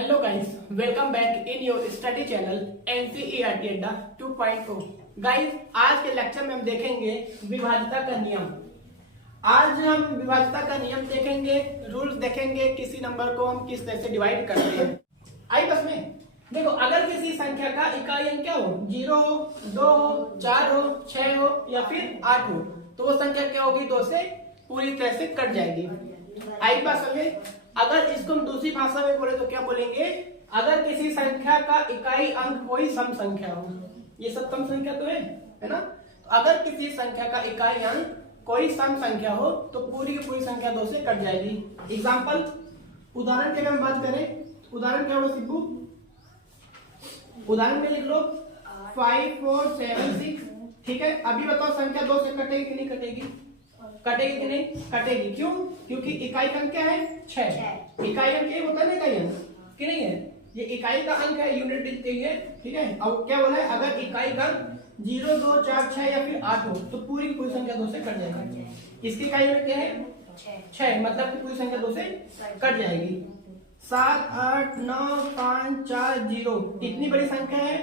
Hello guys, welcome back in your study channel NCERT अड्डा 2.0। Guys, आज के lecture में हम देखेंगे विभाज्यता का नियम। आज हम विभाज्यता का नियम देखेंगे, रूल्स देखेंगे, किसी नंबर को हम किस तरह से डिवाइड करते हैं। आई बस में देखो, अगर किसी संख्या का इकाई अंक क्या हो, 0 हो, 2 हो, 4 हो, 6 हो या फिर 8 हो, तो वो संख्या क्या होगी, 2 से पूरी तरह से कट जाएगी। आई बात समझे। अगर इसको हम दूसरी भाषा में बोले तो क्या बोलेंगे, अगर किसी संख्या का इकाई अंक कोई सम संख्या हो, ये सब सम संख्या तो है ना। तो अगर किसी संख्या का इकाई अंक कोई सम संख्या हो तो पूरी की पूरी संख्या 2 से कट जाएगी। एग्जाम्पल, उदाहरण की अगर हम बात करें, उदाहरण क्या होगा सिब्बू, उदाहरण में लिख लो 5 4 7 6। ठीक है, अभी बताओ संख्या 2 से कटेगी कि नहीं कटेगी, कटेगी कि नहीं कटेगी। क्यों? क्योंकि इकाई का अंक क्या है, 6। इकाई अंक ये होता है ना, इकाई अंक कि नहीं है, ये इकाई का अंक है, यूनिट है। ठीक है, अब क्या बोला है, अगर इकाई का 0 2 4 6 या फिर 8 हो तो पूरी की पूरी संख्या 2 से कट जाएगी। इसकी इकाई यूनिट क्या है, 6, मतलब कि पूरी संख्या 2 से कट जाएगी। 7 8 9 5 4 0 इतनी बड़ी संख्या है।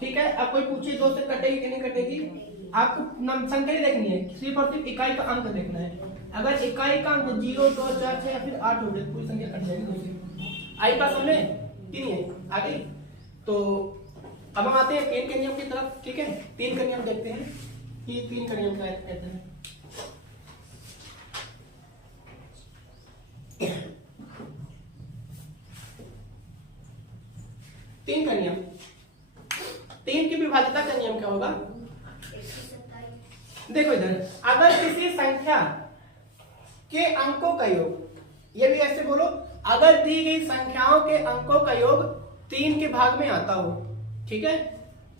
ठीक है, अब कोई पूछे 2 से कटेगी कि नहीं कटेगी, आपको संख्या नहीं देखनी है, सिर्फ और सिर्फ इकाई का अंक देखना है। अगर इकाई का अंक 0 2 4 6 या फिर 8 हो जाए पूरी संख्या कट जाएगी 2 से। आई बात समझ कि नहीं है, आ गई। तो अब हम आते हैं 3 के नियम की तरफ। ठीक है, 3 का नियम देखते हैं कि 3 का नियम क्या कहते हैं। तीन का नियम, 3 की विभाज्यता का नियम क्या होगा। देखो इधर, अगर किसी संख्या के अंकों का योग, ये भी ऐसे बोलो, अगर दी गई संख्याओं के अंकों का योग 3 के भाग में आता हो। ठीक है,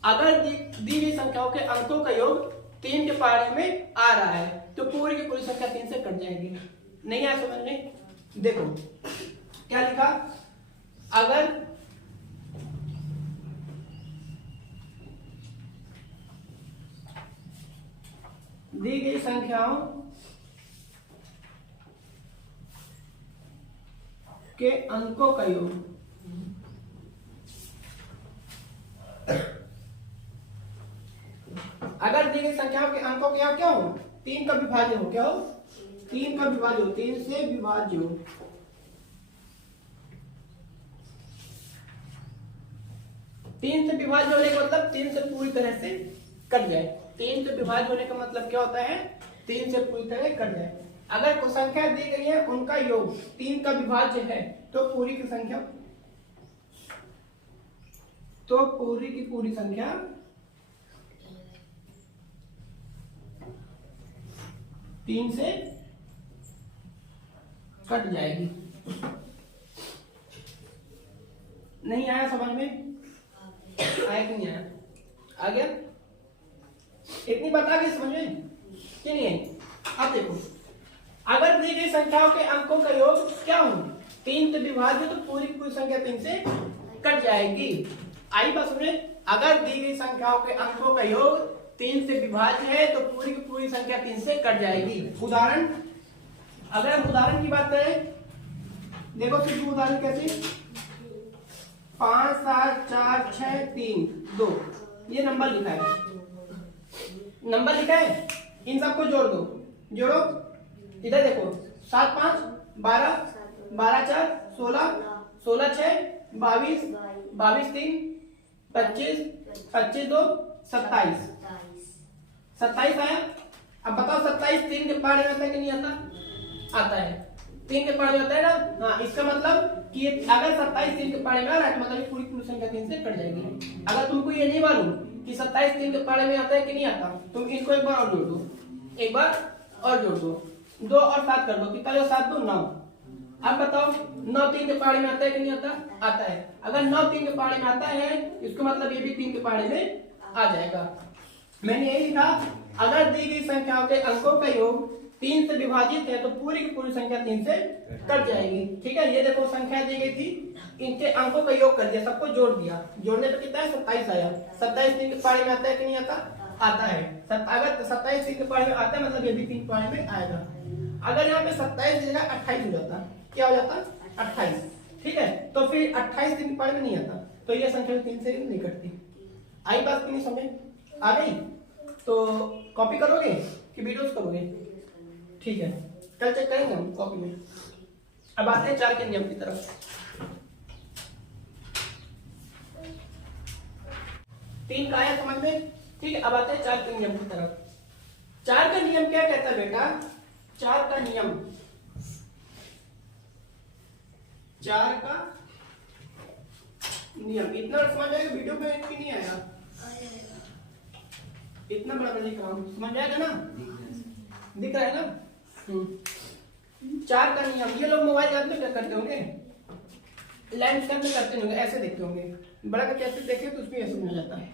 अगर दी गई संख्याओं के अंकों का योग 3 के पारे में आ रहा है तो पूरी की पूरी संख्या 3 से कट जाएगी। नहीं आया समझ में। देखो क्या लिखा, अगर दी गई संख्याओं के अंकों का योग अगर दी गई संख्याओं के अंकों का योग क्या हो, 3 का विभाज्य हो, क्या हो, 3 का विभाज्य हो, 3 से विभाज्य हो। तीन से विभाज्य होने का मतलब 3 से पूरी तरह से कट जाए। 3 से विभाज्य होने का मतलब क्या होता है, 3 से पूरी तरह कट जाए। अगर कोई संख्या दी गई है, उनका योग 3 का विभाज्य है तो पूरी की संख्या, तो पूरी की पूरी संख्या 3 से कट जाएगी। नहीं आया समझ में, आया कि नहीं आया, आ गया। इतनी बात आ गई समझ में कि नहीं है। अब देखो, अगर दी गई संख्याओं के अंकों का योग क्या हो, 3 से विभाज्य, तो पूरी पूरी संख्या 3 से कट जाएगी। आई बात समझे। अगर दी गई संख्याओं के अंकों का योग 3 से विभाज्य है तो पूरी की पूरी संख्या 3 से कट जाएगी। उदाहरण, अगर हम उदाहरण की बात करें, देखो सिर्फ उदाहरण कैसे, 5 7 4 6 3 2 ये नंबर लिखा है, नंबर लिखा है, इन सबको जोड़ दो, जोड़ो। इधर देखो, 7 5 12 12 4 16 16 6 22 22 3 25 25 2 27 27 आया। अब बताओ 27 3 के पारे में आता है कि नहीं आता, आता है, 3 के पारे में आता है ना। हाँ, इसका मतलब कि अगर 27 3 के पारे में आ रहा है तो मतलब पूरी पूरी संख्या 3 से कट जाएगी। अगर तुमको ये नहीं मालूम कि 27 3 के पारे में आता है कि नहीं आता, तुम इनको एक बार और जोड़ दो, एक बार और जोड़ दो, 2 और 7 कर दो, कितना जो 7 2 9। अब बताओ 9 3 के पारे में आता है कि नहीं आता, आता है। अगर 9 3 के पारे में आता है, इसका मतलब ये भी 3 के पारे में आ जाएगा। मैंने यही लिखा, अगर दी गई संख्याओं के अंकों का योग 3 से विभाजित है तो पूरी की पूरी संख्या 3 से कट जाएगी। ठीक है, ये देखो संख्या दी गई थी, इनके अंकों का योग कर दिया, सबको जोड़ दिया, जोड़ने पे कितना है, 27 आया। 27 3 के पारे में आता है कि नहीं आता, आता है। अगर 27 3 के पारे में आता है मतलब ये भी 3 के पारे में आएगा। अगर यहाँ पे 27 जगह 28 हो जाता, क्या हो जाता, 28। ठीक है, तो फिर पूरी 28 दिन पढ़ में नहीं आता, तो ये संख्या 3 से नहीं कटती। आई बात की नहीं समझे? आ गई? तो कॉपी करोगे कि वीडियोस करोगे? ठीक है, कल चेक करेंगे हम कॉपी में। अब आते हैं 4 के नियम की तरफ। 3 का आया समझ में? ठीक है, अब आते हैं 4 के नियम की तरफ। 4 का नियम क्या कहता है बेटा? 4 का नियम, 4 का नियम इतना समझ आएगा, वीडियो में कि नहीं आया? इतना बड़ा मैं लिख रहा हूं, समझ आएगा ना? दिख रहा है ना? 4 का नियम, ये लोग मोबाइल जानते हो क्या करते होंगे? लैंड स्कैन में करते होंगे, ऐसे देखते होंगे। बड़ा का कैसे देखे तो उसमें ऐसे मिल जाता है,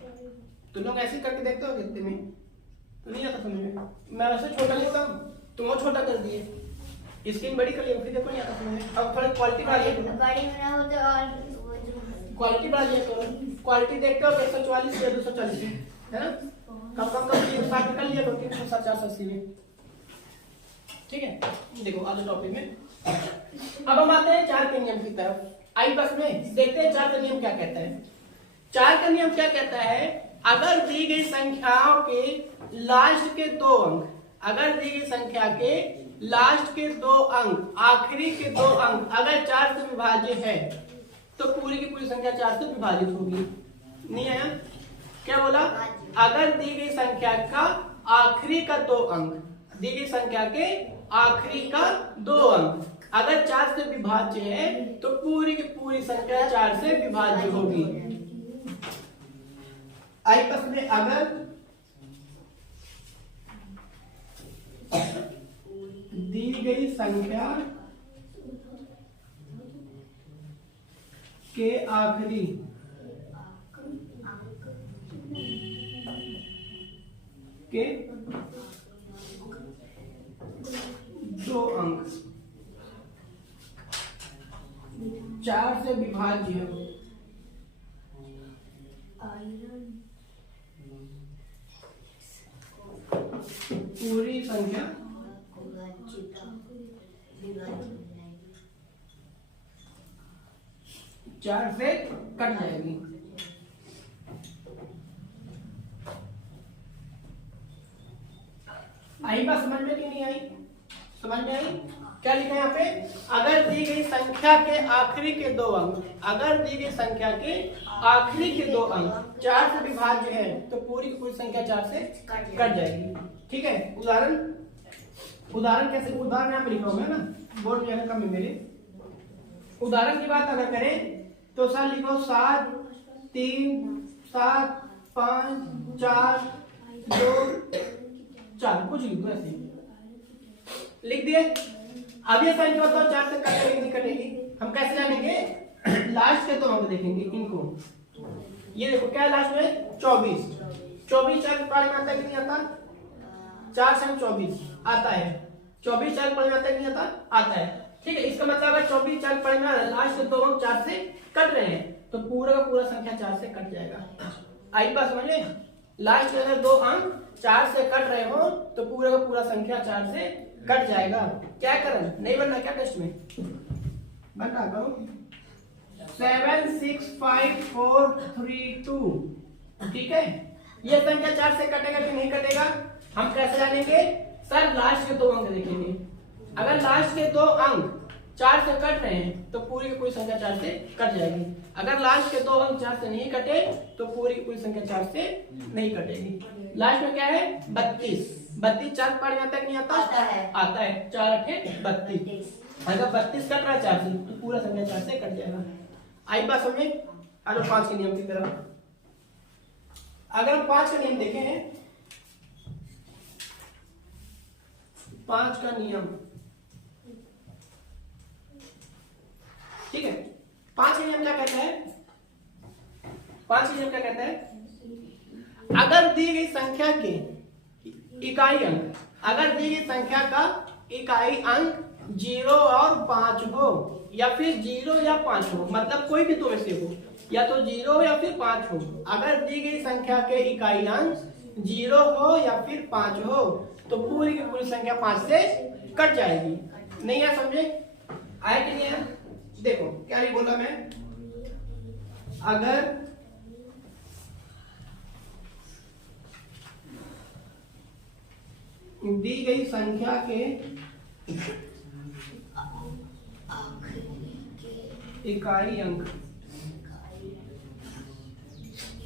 तो लोग ऐसे करके देखते हो कितने में, तो नहीं आता समझ में। मैं वैसे छोटा लिखता हूँ, तुम और छोटा कर दिए, स्क्रीन बड़ी कर लिया, फिर देखो नहीं आता समझ में। अब थोड़ी क्वालिटी बढ़ा लिया, बड़ी बना हो तो और क्वालिटी बढ़ा लिया करो। क्वालिटी देखते हो 144 या 240 है ना? कम कम कम 360 निकल लिया तो 360 480 में। ठीक है, देखो आज टॉपिक में अब हम आते हैं 4 के नियम की तरफ। आई बस में देखते हैं 4 का नियम क्या कहता है। 4 का नियम क्या कहता है? अगर दी गई संख्याओं के लास्ट के 2 अंक, अगर दी गई संख्या के लास्ट के 2 अंक, आखिरी के 2 अंक अगर 4 से विभाज्य है तो पूरी की पूरी संख्या 4 से विभाजित होगी। नहीं आया? क्या बोला? अगर दी गई संख्या का आखिरी का 2 अंक, दी गई संख्या के आखिरी का 2 अंक अगर 4 से विभाज्य है तो पूरी की पूरी संख्या 4 से विभाज्य होगी। आई बस में अगर दी गई संख्या के आखिरी के 2 अंक 4 से विभाज्य है, पूरी संख्या 4 से कट जाएगी। आई बात समझ में कि नहीं आई? समझ में आई? क्या लिखा है यहाँ पे? अगर दी गई संख्या के आखिरी के 2 अंक, अगर दी गई संख्या के आखिरी के 2 अंक 4 से विभाज्य है तो पूरी की पूरी संख्या 4 से कट जाएगी। ठीक है, उदाहरण कैसे? उदाहरण यहाँ पे लिखा होगा ना, बोर्ड में कम है मेरे। उदाहरण की बात अगर करें तो सर लिखो 7 3 7 5 4 2 4, कुछ लिख दो ऐसे, लिख दिए। अब ये संख्या बताओ 4 से कटेगी नहीं कटेगी? हम कैसे जानेंगे? लास्ट के 2 अंक देखेंगे इनको। ये देखो क्या लास्ट में 24, 24 4 पढ़ में आता है कि नहीं आता? 4 से 24 आता है, 24 4 पढ़ में आता है कि नहीं आता? आता है। ठीक है, इसका मतलब अगर 24 4 पढ़ में लास्ट के 2 अंक 4 से कट रहे हैं तो पूरा का पूरा संख्या 4 से कट जाएगा। आई बात समझे? लास्ट के 2 अंक 4 से कट रहे हो तो पूरा का पूरा संख्या 4 से कट जाएगा। क्या करना? नहीं बनना क्या टेस्ट में? बनना करो। 7 6 5 4 3 2। ठीक है, ये संख्या 4 से कटेगा कि नहीं कटेगा? हम कैसे जानेंगे? सर लास्ट के 2 अंक देखेंगे, अगर लास्ट के 2 अंक 4 से कट रहे हैं तो पूरी की पूरी संख्या 4 से कट जाएगी। अगर लास्ट के 2 अंक 4 से नहीं कटे तो पूरी की पूरी संख्या 4 से नहीं कटेगी। लास्ट में क्या है? 32, 32 4 पढ़ जाता है कि नहीं आता? आता है। 4 8 32। अगर 32 कट रहा है 4 से तो पूरा संख्या 4 से कट जाएगा। आई बात समझे? आ जाओ 5 के नियम की तरफ। अगर हम 5 का नियम देखें, 5 का नियम, ठीक है, 5 का नियम क्या कहता है? 5 का नियम क्या कहता है? अगर दी गई संख्या के इकाई अंक, अगर दी गई संख्या का इकाई अंक 0 और 5 हो या फिर 0 या 5 हो, मतलब कोई भी 2 में से हो, या तो 0 या फिर 5 हो। अगर दी गई संख्या के इकाई अंक 0 हो या फिर 5 हो तो पूरी की पूरी संख्या 5 से कट जाएगी। नहीं है? समझे? आया कि नहीं है? देखो क्या नहीं बोला मैं? अगर दी गई संख्या के इकाई अंक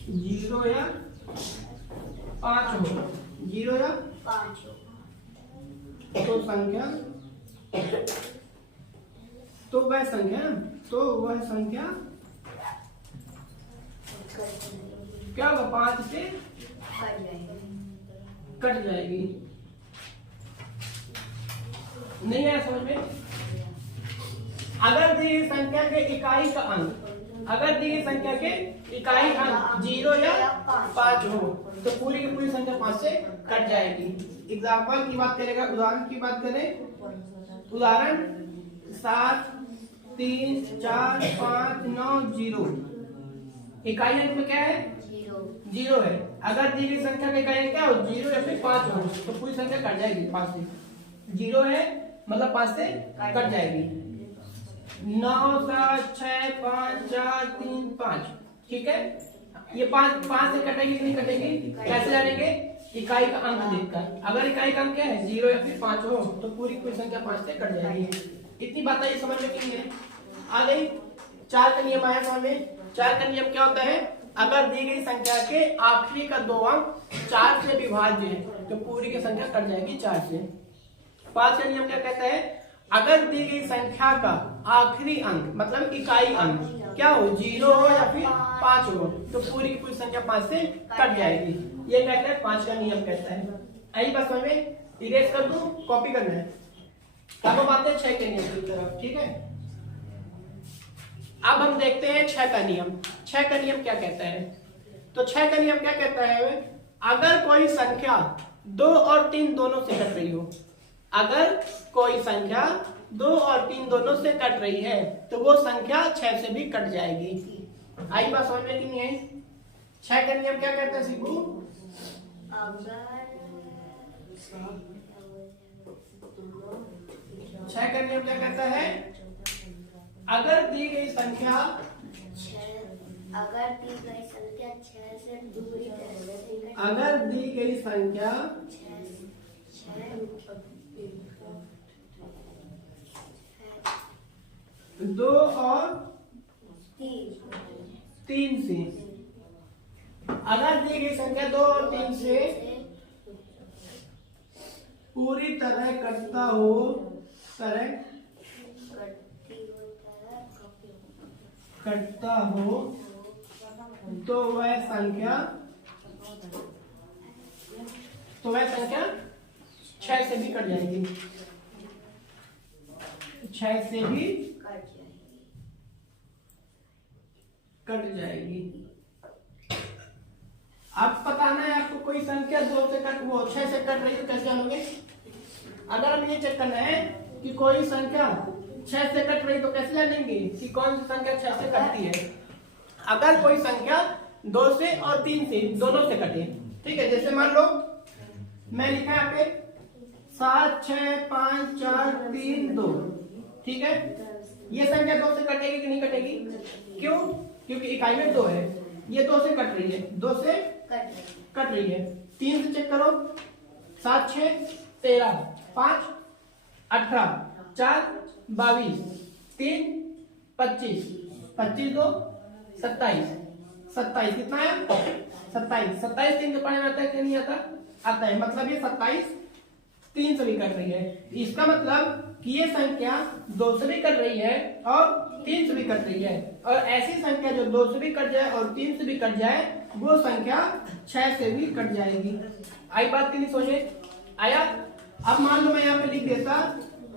0 या 5 हो, 0 या 5 हो, तो वह संख्या क्या होगा, 5 से कट जाएगी। नहीं है समझ में? अगर दी गई संख्या के इकाई का अंक, अगर दी गई संख्या के इकाई अंक 0 या 5 हो तो पूरी की पूरी संख्या 5 से कट जाएगी। एग्जाम्पल की बात करेगा, उदाहरण की बात करें, उदाहरण 7 3 4 5 9 0। इकाई अंक में क्या है, 0 है। अगर दी गई संख्या का इकाई अंक क्या हो, 0 या फिर 5 हो तो पूरी संख्या कट जाएगी 5 से। 0 है मतलब 5 से कट जाएगी। 9 7 6 5 4 3 5, ठीक है। ये 5 से कटेगी कि नहीं कटेगी, कैसे जानेंगे, इकाई का अंक देखकर। अगर इकाई का अंक क्या है, 0 या फिर 5 हो तो पूरी संख्या 5 से कट जाएगी। इतनी बात ये समझ में नहीं है। आ गई। 4 का नियम आया समझ में। 4 का नियम क्या होता है, अगर दी गई संख्या के आखिरी का 2 अंक 4 से विभाज्य है तो पूरी की संख्या कट जाएगी 4 से। 5 का नियम क्या कहता है, अगर दी गई संख्या का आखिरी अंक मतलब इकाई अंक क्या हो, 0 हो या फिर 5 हो तो पूरी की पूरी संख्या 5 से कट जाएगी। ये कहता है 5 का नियम कहता है। आई बात समझ में? इरेज कर दूं, कॉपी करना है। अब हम आते हैं 6 के नियम की तरफ, ठीक है। अब हम देखते हैं 6 का नियम। 6 का नियम क्या कहता है, तो 6 का नियम क्या कहता है, अगर कोई संख्या 2 और 3 दोनों से कट रही हो, अगर कोई संख्या 2 और 3 दोनों से कट रही है तो वो संख्या 6 से भी कट जाएगी। आई बात समझ में कि नहीं आई? 6 का नियम क्या कहता है सीखू, छह का नियम क्या कहता है, अगर दी गई संख्या 6 से दूरी, अगर दी गई संख्या 2 और 3 से, अगर दी गई संख्या 2 और 3 से पूरी तरह कटता हो, तो वह संख्या 6 से भी कट जाएगी, 6 से भी कट जाएगी। अब बताना है आपको, कोई संख्या 2 से कट, वो 6 से कट रही है तो कैसे जानोगे? अगर हम ये चेक करना है कि कोई संख्या 6 से कट रही तो कैसे जानेंगे कि कौन सी संख्या 6 से कटती है? अगर कोई संख्या 2 से और 3 से दोनों से कटे, ठीक है। जैसे मान लो मैं लिखा यहाँ पे 7 6 5 4 3 2, ठीक है। ये संख्या 2 से कटेगी कि नहीं कटेगी? क्यों? क्योंकि इकाई में 2 है, ये 2 से कट रही है, 2 से कट रही है। 3 से चेक करो, 7 6 13 5 18 4 22 3 25 25 2 27 27 कितना है? 27 27 3 के पढ़ने में आता है कि नहीं आता? आता है। मतलब ये 27 3 से भी कट रही है। इसका मतलब कि ये संख्या 2 से भी कट रही है और 3 से भी कट रही है, और ऐसी संख्या जो 2 से भी कट जाए और 3 से भी कट जाए वो संख्या 6 से भी कट जाएगी। आई बात की नहीं सोचे? आया? अब मान लो मैं यहाँ पे लिख देता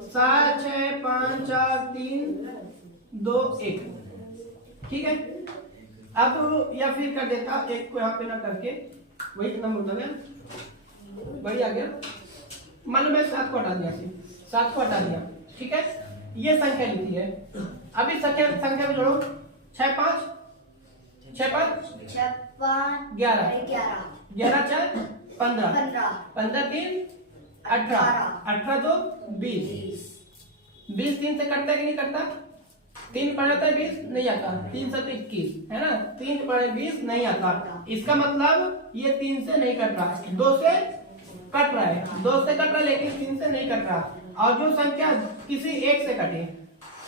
7 6 5 4 3 2 1, ठीक है। अब या फिर कर देता 1 को यहाँ पे ना करके, वही कितना बोलता है, वही आ गया। मान लो मैं 7 को हटा दिया, 7 को हटा दिया, ठीक है। ये संख्या लिखी है। अब इस संख्या में जोड़ो 6 5 6 5 11 11 4 15 15 3 18 18 2 20 20 3 से कटता है कि नहीं कटता? 3 पढ़ा था 20 नहीं आता, 3 7 21 है ना, 3 पढ़े 20 नहीं आता। इसका मतलब ये 3 से नहीं कट रहा, 2 से कट रहा है, 2 से कट रहा है लेकिन 3 से नहीं कट रहा। और जो संख्या किसी एक से कटे,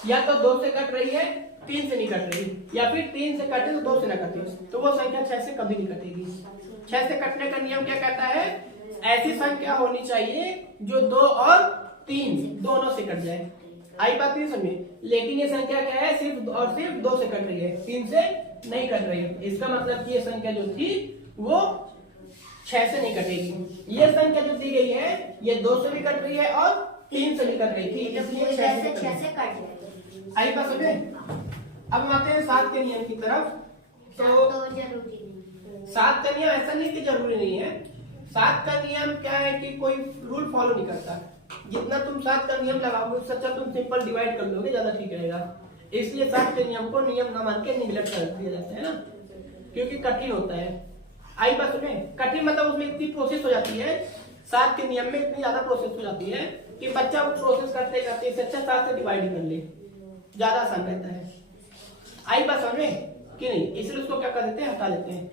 या तो 2 से कट रही है 3 से नहीं कट रही, या फिर 3 से कटे तो 2 से ना कटे, तो वो संख्या 6 से कभी नहीं कटेगी। 6 से कटने का नियम क्या कहता है? ऐसी संख्या होनी चाहिए जो 2 और 3 दोनों से कट जाए। आई बात नहीं समझे? लेकिन ये संख्या क्या है? सिर्फ और सिर्फ 2 से कट रही है, 3 से नहीं कट रही है। इसका मतलब कि ये संख्या जो थी वो 6 से नहीं कटेगी। ये संख्या जो दी गई है ये 2 से भी कट रही है और 3 से भी कट रही थी, इसलिए 6 से कट जाएगी। आई बात समझे? अब हम आते हैं 7 के नियम की तरफ। तो जरूरी नहीं, 7 का नियम ऐसा नहीं कि जरूरी नहीं है। 7 का नियम क्या है कि कोई रूल फॉलो नहीं करता। जितना तुम 7 का नियम लगाओगे उससे अच्छा तुम सिंपल डिवाइड कर लोगे, ज्यादा ठीक रहेगा। इसलिए 7 के नियम को नियम ना मान के निगलेक्ट कर दिया जाता है ना, क्योंकि कठिन होता है। आई बात सुने? कठिन मतलब उसमें इतनी प्रोसेस हो जाती है, 7 के नियम में इतनी ज्यादा प्रोसेस हो जाती है कि बच्चा वो प्रोसेस करते करते इससे अच्छा 7 से डिवाइड कर ले, ज्यादा आसान रहता है। आई बात समझ में कि नहीं? इसलिए उसको क्या कर देते हैं, हटा देते हैं।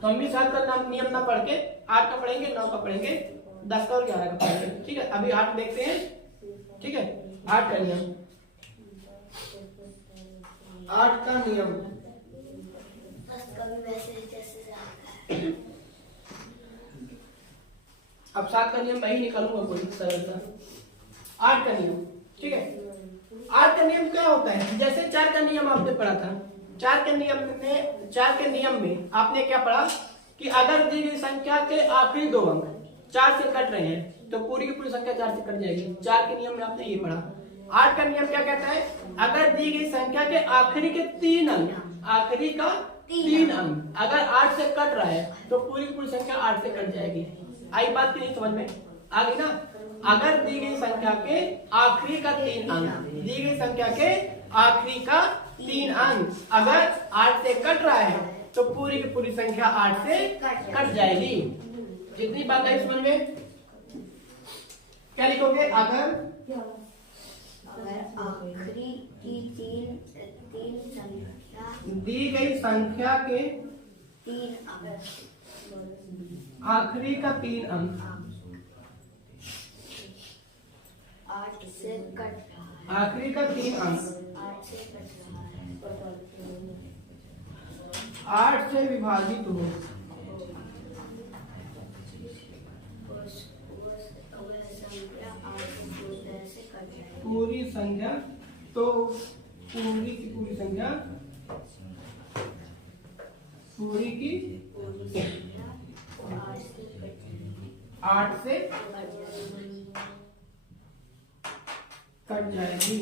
तो हम भी 7 का नियम ना पढ़ के 8 का पढ़ेंगे, 9 का पढ़ेंगे, 10 का और 11 का पढ़ेंगे। ठीक है, अभी 8 देखते हैं। ठीक है, 8 का नियम, 8 का नियम। बस कभी वैसे जैसे अब 7 का नियम मैं ही निकालूंगा कोई सरल सा। 8 का नियम, ठीक है। 8 का नियम क्या होता है? जैसे 4 का नियम आपने पढ़ा था, 4 के नियम में आपने क्या पढ़ा कि अगर दी गई संख्या के आखिरी 2 अंक 4 से कट रहे हैं तो पूरी की पूरी संख्या 4 से कट जाएगी। 4 के नियम में आपने ये पढ़ा। 8 का नियम क्या कहता है? अगर दी गई संख्या के आखिरी के 3 अंक, आखिरी का 3 अंक अगर 8 से कट रहा है तो पूरी की पूरी संख्या 8 से कट जाएगी। आई बात की नहीं समझ में? आ गई ना? अगर दी गई संख्या के आखिरी का 3 अंक, दी गई संख्या के आखिरी का 3 अंक अगर 8 से कट रहा है तो पूरी की पूरी संख्या 8 से कट जाएगी। जितनी बात आई समझ में? क्या लिखोगे? अगर आखिरी की तीन संख्या, दी गई संख्या के 3 अगर आखिरी का 3 अंक 8 से कट रहा है, आखिरी का 3 अंक 8 से कट रहा है, 8 से विभाजित हो, पूरी संख्या, तो पूरी की पूरी संख्या, पूरी की 8 से कट जाएगी।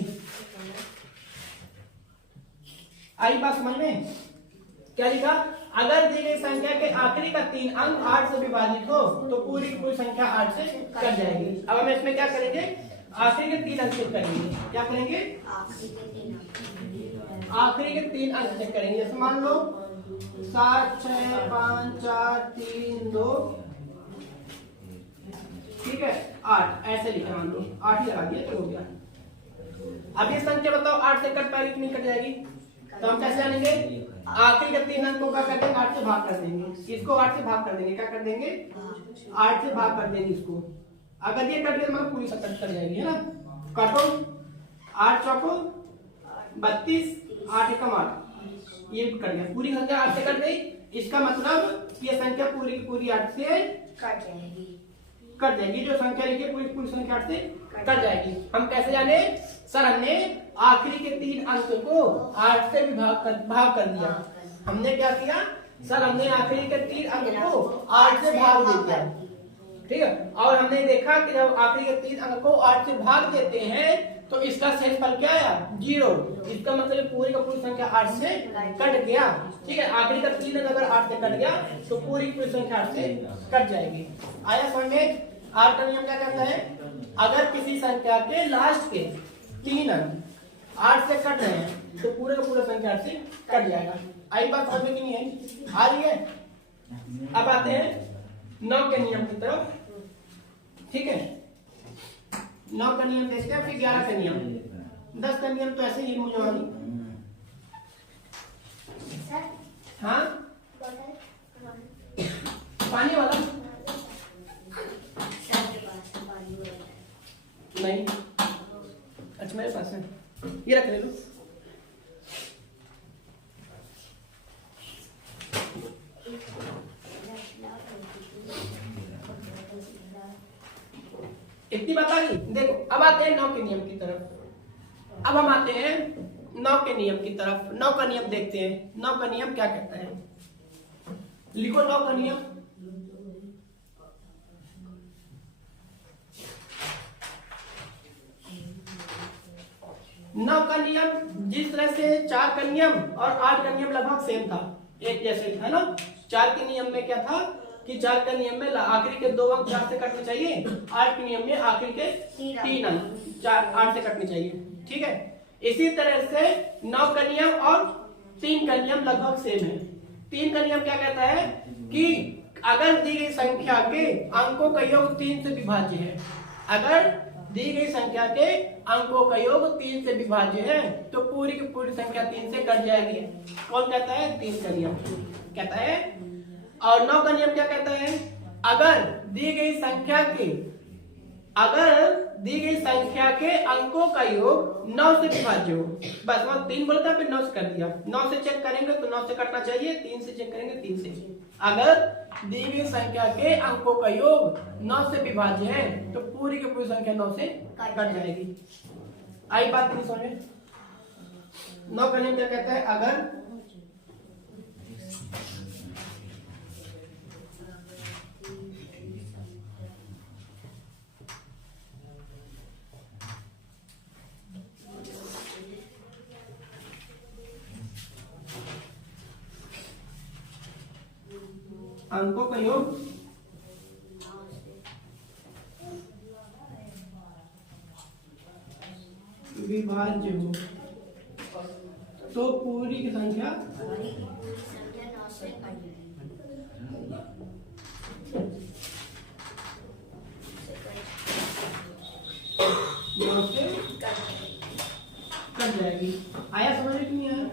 आई बात समझ में? क्या लिखा? अगर दी गई संख्या के आखिरी का 3 अंक 8 से विभाजित हो तो पूरी की पूरी संख्या 8 से कट जाएगी। अब हम इसमें क्या करेंगे? आखिरी के 3 अंक से करेंगे। क्या करेंगे? आखिरी के 3 अंक से करेंगे। जैसे मान लो 7 6 5 4 3 2, ठीक है, 8 ऐसे लिखा। मान लो 8 ही लगा दिया तो हो गया। अब ये संख्या बताओ 8 से कट पाएगी कि नहीं कट जाएगी? तो हम कैसे जानेंगे? आखिरी के 3 अंक को क्या कर देंगे? 8 से भाग कर देंगे। इसको 8 से भाग कर देंगे। क्या कर देंगे? 8 से भाग कर देंगे इसको। अगर ये कट गया मतलब पूरी संख्या कट जाएगी, है ना? काटो, 8 चौको 32, 8 एकम 8, ये कट गया। पूरी संख्या 8 से कट गई। इसका मतलब ये संख्या पूरी की पूरी 8 से कट जाएगी। कट जाएगी। जो संख्या लिखी है पूरी पूरी संख्या 8 से कट जाएगी। हम कैसे जाने? सर हमने आखिरी के 3 अंक को 8 से भाग कर दिया। हमने क्या किया? सर हमने आखिरी के 3 अंक को 8 से भाग दे दिया, ठीक है। और हमने देखा कि जब आखिरी के 3 अंक को 8 से भाग देते हैं तो इसका शेषफल क्या आया? 0। इसका मतलब पूरी का पूरी संख्या 8 से कट गया, ठीक है। आखिरी का 3 अंक अगर 8 से कट गया तो पूरी पूरी संख्या 8 से कट जाएगी। आया समझ में? 8 का नियम क्या कहता है? अगर किसी संख्या के लास्ट के 3 अंक 8 से कट रहे हैं तो पूरे का पूरा संख्या 8 से कट जाएगा। आई बात समझ में कि नहीं है? आ रही है? अब आते हैं 9 के नियम की तरफ, ठीक है। 9 का नियम देखते हैं, फिर 11 का नियम। 10 का नियम तो ऐसे ही मुझे हाँ पानी वाला नहीं, अच्छा मेरे पास है, ये रख ले लो। इतनी बात आ गई। देखो अब आते हैं 9 के नियम की तरफ। अब हम आते हैं 9 के नियम की तरफ। 9 का नियम देखते हैं। 9 का नियम क्या कहता है, लिखो 9 का नियम। नौ का नियम जिस तरह से 4 का नियम और 8 का नियम लगभग सेम था, एक जैसे है ना। 4 के नियम में क्या था कि 4 का नियम में आखिरी के 2 अंक 4 से कटने चाहिए, 8 के नियम में आखिरी के 3 अंक 4 8 से कटने चाहिए, ठीक है। इसी तरह से 9 का नियम और 3 का नियम लगभग सेम है। 3 का नियम क्या कहता है कि अगर दी गई संख्या के अंकों का योग 3 से विभाज्य है, अगर दी गई संख्या के अंकों का योग 3 से विभाज्य है तो पूरी की पूरी संख्या 3 से कट जाएगी। कौन कहता है, 3 का नियम कहता है। और 9 का नियम क्या कहता है, अगर दी गई संख्या के अंकों का योग 9 से विभाज्य हो, बस वहां 3 बोलता है फिर 9 से कर दिया। 9 से चेक करेंगे तो 9 से कटना चाहिए, 3 से चेक करेंगे 3 से। अगर दी गई संख्या के अंकों का योग 9 से विभाज्य है तो पूरी की पूरी संख्या 9 से कट जाएगी। आई बात नहीं समझ में। 9 का नियम क्या कहता है, अगर अंकों का योग विभाज्य हो तो पूरी की संख्या 9 से कट जाएगी। आया समझ में कि नहीं आया,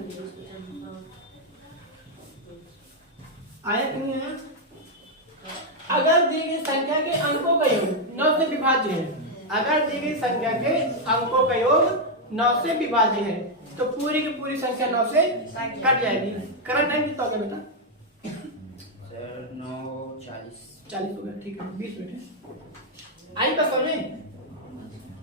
आया कि नहीं आया। अगर दी गई संख्या के अंकों का योग 9 से विभाज्य है, अगर दी गई संख्या के अंकों का योग 9 से विभाज्य है तो पूरी की पूरी संख्या 9 से कट जाएगी। करंट टाइम कितना हो गया बेटा, सर 9:40 हो गया, ठीक है 20 मिनट है। आई का समझे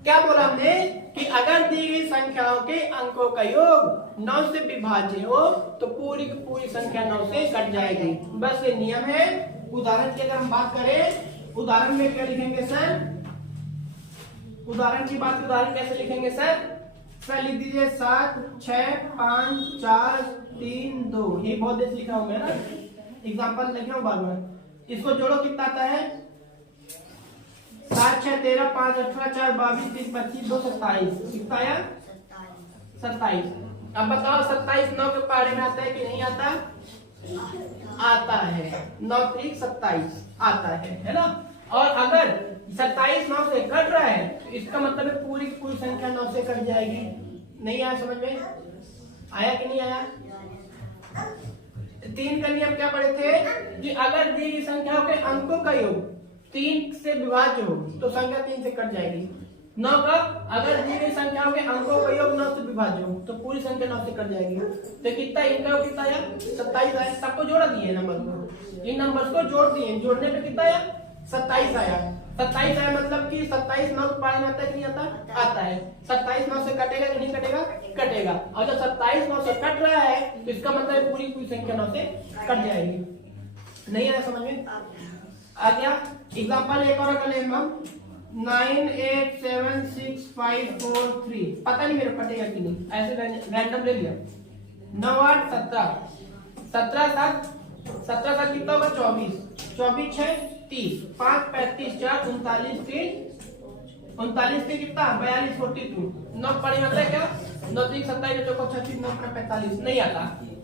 क्या बोला हमने कि अगर दी गई संख्याओं के अंकों का योग 9 से विभाज्य हो तो पूरी की पूरी संख्या 9 से कट जाएगी। बस ये नियम है। उदाहरण की अगर हम बात करें, उदाहरण में क्या लिखेंगे सर, उदाहरण की बात, उदाहरण कैसे लिखेंगे सर, सर लिख दीजिए 7 6 5 4 3 2। ये बहुत देर लिखा हूं मैं ना, एग्जांपल लिख रहा हूं बार बार। इसको जोड़ो कितना आता है, 7 6 13 5 18 4 22 3 25 2 27। कितना आया, 27। अब बताओ 27 9 के पहाड़े में आता है कि नहीं आता, आता है। 9 3 27 आता है ना। और अगर 27 9 से कट रहा है तो इसका मतलब है पूरी पूरी संख्या 9 से कट जाएगी। नहीं आया समझ में, आया कि नहीं आया। 3 का नियम क्या पढ़े थे कि अगर दी गई संख्याओं के अंकों का योग 3 से विभाज्य हो तो संख्या 3 से कट जाएगी। 9 का अगर दी गई संख्याओं के अंकों का योग 9 से विभाज्य हो तो पूरी संख्या 9 से कट जाएगी। तो कितना इनका योग कितना आया, 27 आया। सबको जोड़ दिए नंबर को, इन नंबर्स को जोड़ दिए, जोड़ने पे कितना आया, 27 आया। 27 आया मतलब कि 27 9 के पहाड़े में आता है कि नहीं आता, आता है। 27 9 से कटेगा कि नहीं कटेगा, कटेगा। और जब 27 9 से कट रहा है तो इसका मतलब पूरी पूरी संख्या 9 से कट जाएगी। नहीं आया समझ में, आ गया। एग्जांपल एक और कर लेंगे हम, 9 8 7 6 5 4 3। पता नहीं मेरे कटेगा कि नहीं, ऐसे रैंडम ले लिया। 9 8 17 17 7 17 7 कितना होगा, 24 24 6 30 5 35 4 39 3 39 3 कितना, 42 42। 9 पढ़े आता है क्या, 9 3 27 चौको 36 9 45 नहीं आता।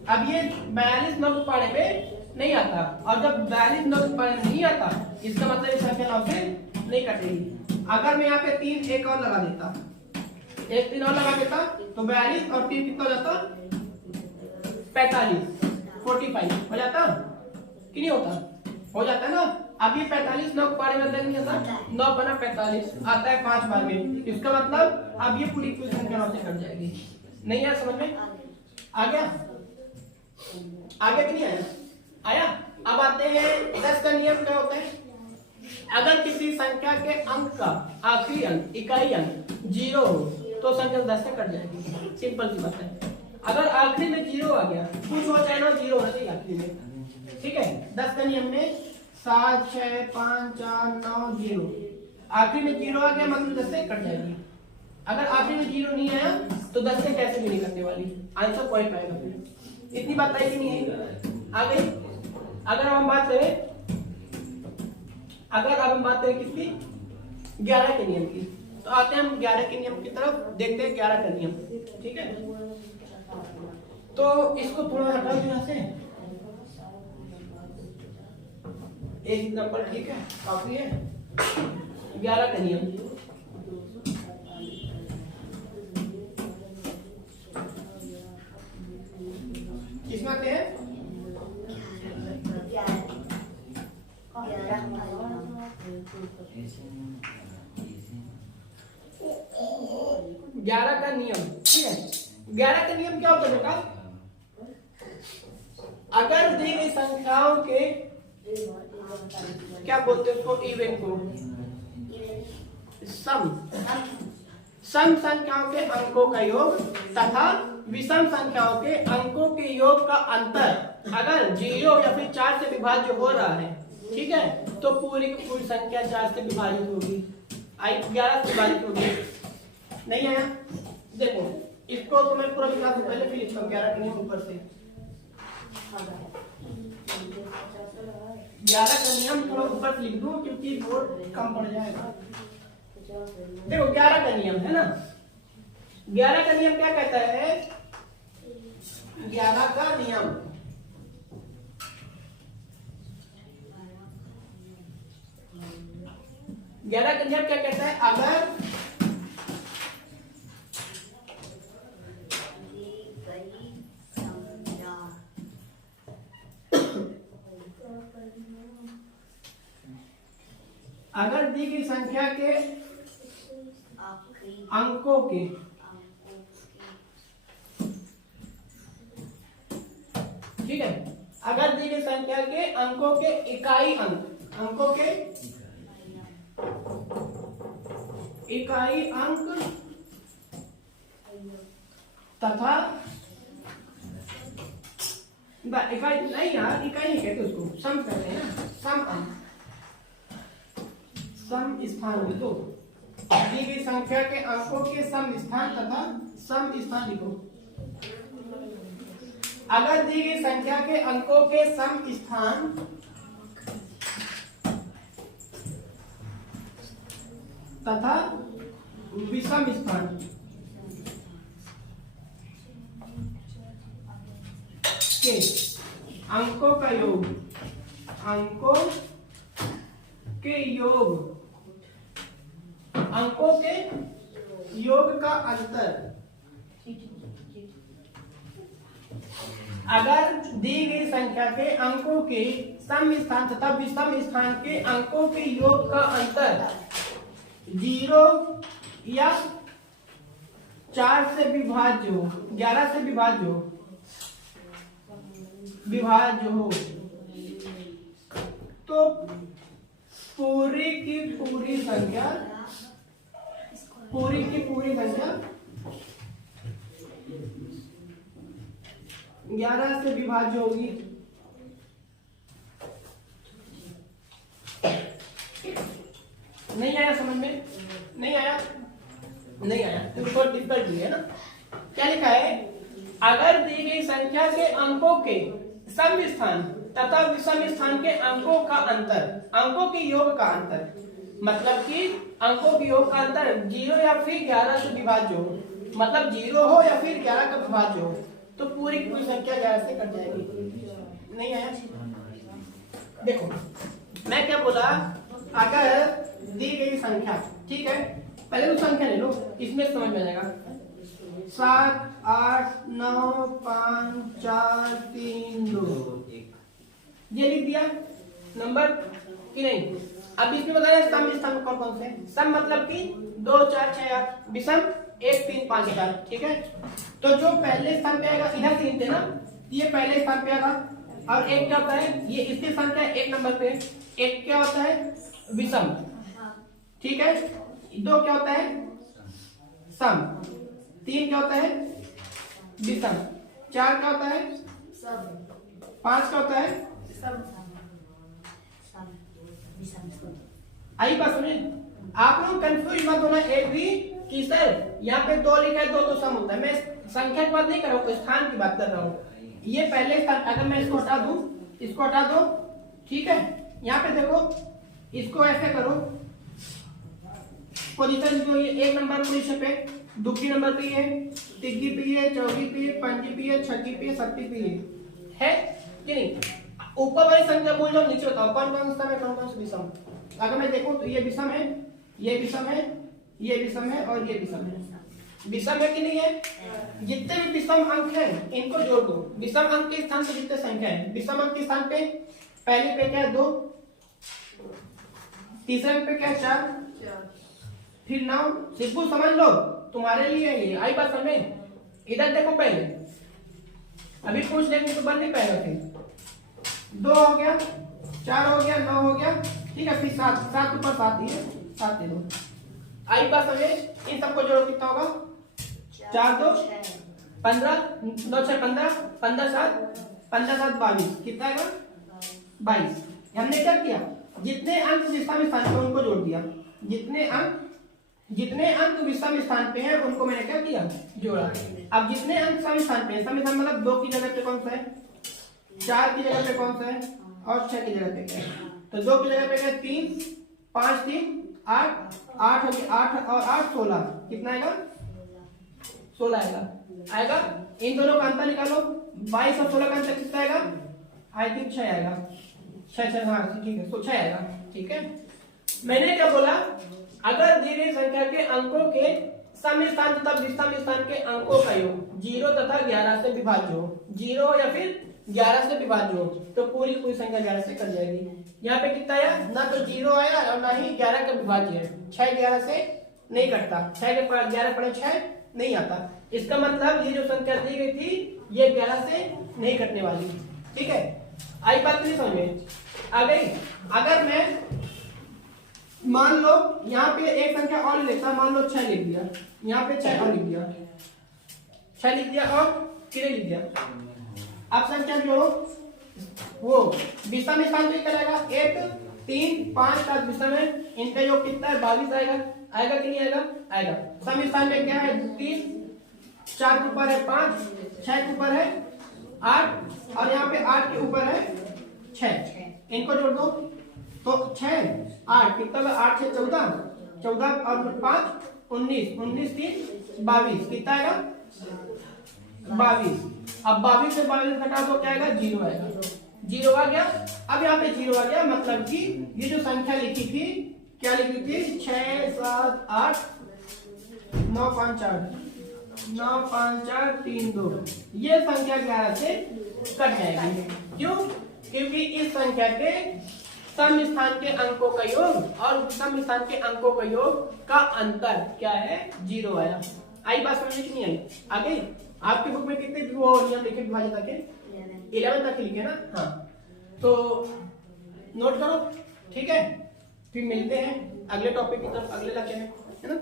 अब ये 42 9 के पढ़े में नहीं आता, और जब 42 9 के पढ़े में नहीं आता इसका मतलब ये संख्या 9 से नहीं कटेगी। अगर मैं यहाँ पे 3 एक और लगा देता, एक 3 और लगा देता तो 42 और 3 कितना हो जाता, 45। 45 हो जाता कि नहीं होता? हो जाता है ना। अब ये 45 9 के बारे में अंदर नहीं आता, 9 बना 45 आता है 5 बार में। इसका मतलब अब ये पूरी कुल संख्या 9 से कट जाएगी। नहीं आया समझ में? आ गया? आगे भी नहीं आया? आया? अब आते हैं 10 का नियम क्या होता है? अगर किसी संख्या के अंक का आखिरी अंक इकाई अंक 0 हो तो संख्या 10 से कट जाएगी। सिंपल सी बात है। अगर आखिरी में 0 आ गया, कुछ हो चाहे ना 0 होना चाहिए आखिरी में, ठीक है। 10 का नियम में 7 6 5 4 9 0, आखिरी में 0 आ गया मतलब 10 से कट जाएगी। अगर आखिरी में 0 नहीं आया तो 10 से कैसे भी नहीं कटने वाली, आंसर पॉइंट आएगा। फिर इतनी बात आई कि नहीं आई? आ गई? अगर हम बात करें किसकी? 11 के नियम की, तो आते हैं हम 11 के नियम की तरफ, देखते हैं 11 का नियम, ठीक है। तो इसको थोड़ा हटा दो यहाँ से, एक नंबर ठीक है, काफी है। 11 का नियम किसमें आते हैं? 11 का नियम, ठीक है। 11 का नियम क्या होता है बेटा? अगर दी गई संख्याओं के क्या बोलते हैं उसको, इवन को, सम संख्याओं के अंकों का योग तथा विषम संख्याओं के अंकों के योग का अंतर अगर 0 या फिर 4 से विभाज्य हो रहा है, ठीक है, तो पूरी की पूरी संख्या 4 से विभाजित होगी, 11 से विभाजित होगी। नहीं आया? देखो इसको तो मैं पूरा विकास पहले फिर लिखता हूँ 11 के नियम ऊपर से। 11 का नियम थोड़ा ऊपर लिख दूं क्योंकि बोर्ड कम पड़ जाएगा। देखो 11 का नियम है ना, 11 का नियम क्या कहता है? 11 का नियम क्या कहता है? अगर दी गई संख्या के अंकों के ठीक है, अगर दी गई संख्या के अंकों के इकाई अंक तथा इकाई नहीं यार, इकाई नहीं कहते उसको, सम कहते हैं ना, सम अंक, सम स्थान लिखो। दी गई संख्या के अंकों के सम स्थान तथा सम स्थान लिखो। अगर दी गई संख्या के अंकों के सम स्थान तथा विषम स्थान के अंकों का योग, अंकों के योग का अंतर अगर दी गई संख्या के अंकों के सम स्थान तथा विषम स्थान के अंकों के योग का अंतर 0 या 4 से विभाज्य हो, 11 से विभाज्य हो तो पूरी की पूरी संख्या 11 से विभाज्य होगी। नहीं आया समझ में? नहीं आया तो थोड़ा डिफिकल्ट है ना। क्या लिखा है? अगर दी गई संख्या के अंकों के सम स्थान तथा विषम स्थान के अंकों का अंतर, अंकों के योग का अंतर, मतलब कि अंकों के योग का अंतर 0 या फिर 11 से विभाज्य हो, मतलब 0 हो या फिर 11 का विभाज्य हो तो पूरी पूरी संख्या 11 से कट जाएगी। नहीं आया? देखो मैं क्या बोला, अगर दी गई संख्या, ठीक है, पहले तो संख्या ले लो, इसमें समझ में आ जाएगा। 7 8 9 5 4 3 2 ये लिख दिया नंबर कि नहीं। अब इसमें बताया सम स्थान कौन कौन से हैं। सम मतलब कि 2 4 6 8, विषम 1 3 5 4। ठीक है, तो जो पहले स्थान पे आएगा, इधर 3 थे ना, ये पहले स्थान पे आएगा। और एक क्या होता है, ये इसके स्थान पे 1 नंबर पे, एक क्या होता है विषम। ठीक है, 2 क्या होता है सम, 3 क्या होता है विषम, 4 क्या होता है, 5 क्या होता है। आई बात सुनिए, आप लोग कंफ्यूज मत होना एक भी कि सर यहाँ पे 2 लिखा है, 2 तो सम होता है। मैं संख्या की बात नहीं कर रहा हूँ, स्थान की बात कर रहा हूँ। ये पहले स्थान, अगर मैं इसको हटा दूं, इसको हटा दो, ठीक है, यहाँ पे देखो, इसको ऐसे करो, पोजीशन जो ये 1 नंबर पोजीशन पे, दूसरी नंबर पे है, तीसरी पे है, चौथी पे है, पंचमी पे है, छठी पे है, सप्तमी पे है कि नहीं। ऊपर वाली संख्या बोल दो, नीचे बताओ कौन कौन सा है, कौन कौन सा विषम। अगर मैं देखूं तो ये विषम है, ये विषम है, ये विषम है और ये विषम है। विषम है कि नहीं है। जितने भी विषम अंक हैं इनको जोड़ दो। विषम अंक के स्थान पे जितने संख्या है, विषम अंक के स्थान पे पहले पे क्या है 2, तीसरे पे क्या है 4, फिर 9। सिंपल समझ लो, तुम्हारे लिए ये आई बात समझ में। इधर देखो पहले, अभी पूछ लेंगे तो बन नहीं पाएगा। फिर 2 हो गया, 4 हो गया, 9 हो गया, ठीक है, फिर 7 ऊपर 7 ही है, 7 दे दो। आई बात समझे। इन सबको जोड़ो कितना होगा, 4 2 15, 9 6 15, 15 7 22, कितना आएगा 22। हमने क्या किया, जितने अंक विषम स्थान पे उनको जोड़ दिया। जितने अंक विषम स्थान पे हैं उनको मैंने क्या किया, जोड़ा। अब जितने अंक सम स्थान पे हैं, सम स्थान मतलब 2 की जगह पे कौन सा है, 4 की जगह पे कौन सा है और 6 की जगह पे क्या है। तो 2 की जगह पे क्या, 3 5 3 8 8 हो गया, 8 और 8 16, कितना आएगा 16 आएगा। इन दोनों का अंतर निकालो, 22 और 16 का अंतर कितना आएगा, आई थिंक 6 आएगा, 6 हाँ ठीक है, तो 6 आएगा। ठीक है, मैंने क्या बोला, अगर दी गई संख्या के अंकों के सम स्थान तथा विषम स्थान के अंकों का योग 0 तथा 11 से विभाज्य हो, 0 या फिर 11 से विभाज्य हो, तो पूरी संख्या 11 से कट जाएगी। यहाँ पे कितना आया, ना तो 0 आया और ना ही 11 का विभाज्य है। 6 11 से नहीं कटता, 6 के 11 पड़े 6 नहीं आता। इसका मतलब ये जो संख्या दी गई थी ये 11 से नहीं कटने वाली। ठीक है, आई बात नहीं समझ में आ गई। अगर मैं मान लो यहाँ पे एक संख्या और लिखता, मान लो 6 लिख दिया, यहाँ पे 6 और लिख दिया, 6 लिख दिया और कितने लिख दिया। अब संख्या जोड़ो, वो विषम स्थान पे करेगा 1 3 5 का विषम है, इनका योग कितना है 22 आएगा। आएगा कि नहीं आएगा, आएगा। सम स्थान पे क्या है 3, 4 के ऊपर है 5, 6 के ऊपर है 8 और यहाँ पे 8 के ऊपर है 6। इनको जोड़ दो तो 6 8 कितना, 8 6 14, 14 और 5 19, 19 3 22, कितना आएगा 22। अब 22 से 22 घटा दो क्या आएगा, 0 आएगा। 0 आ गया। अब यहाँ पे 0 आ गया, मतलब कि ये जो संख्या लिखी थी, क्या लिखी थी 6 7 8 9 5 4 9 5 4 3 2, ये संख्या 11 से कट जाएगी। क्यों, क्योंकि इस संख्या के सम स्थान के अंकों का योग और विषम स्थान के अंकों का योग का अंतर क्या है, 0 आया। आई बात समझ में नहीं आई, आ गई। आपकी बुक में कितने वो नियम लिखे विभाज्यता के, 11 तक लिखे ना, हाँ, तो नोट करो। ठीक है, फिर मिलते हैं अगले टॉपिक की तरफ, अगले लेक्चर में, है ना।